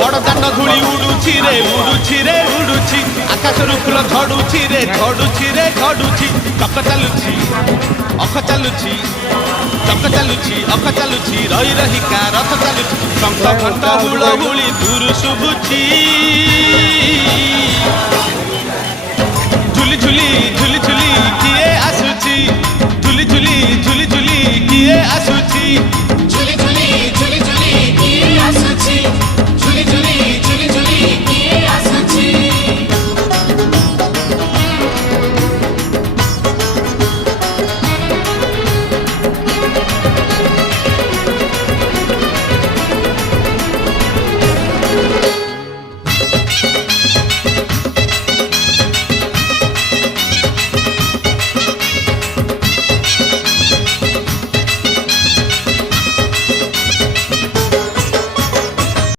बड़दान धूली उड़ुची रे उड़ुची आकाशरू फूल झड़ुची रे झड़ुची चक चलुची अख चलुची चक चलुची अख चलुची रही रहिका रथ चलुची शंख घंट हुलहुली दूर शुभुची झुली झुली झुली झुली किए आसुची झुली झुली झुली झुली किए आसुची।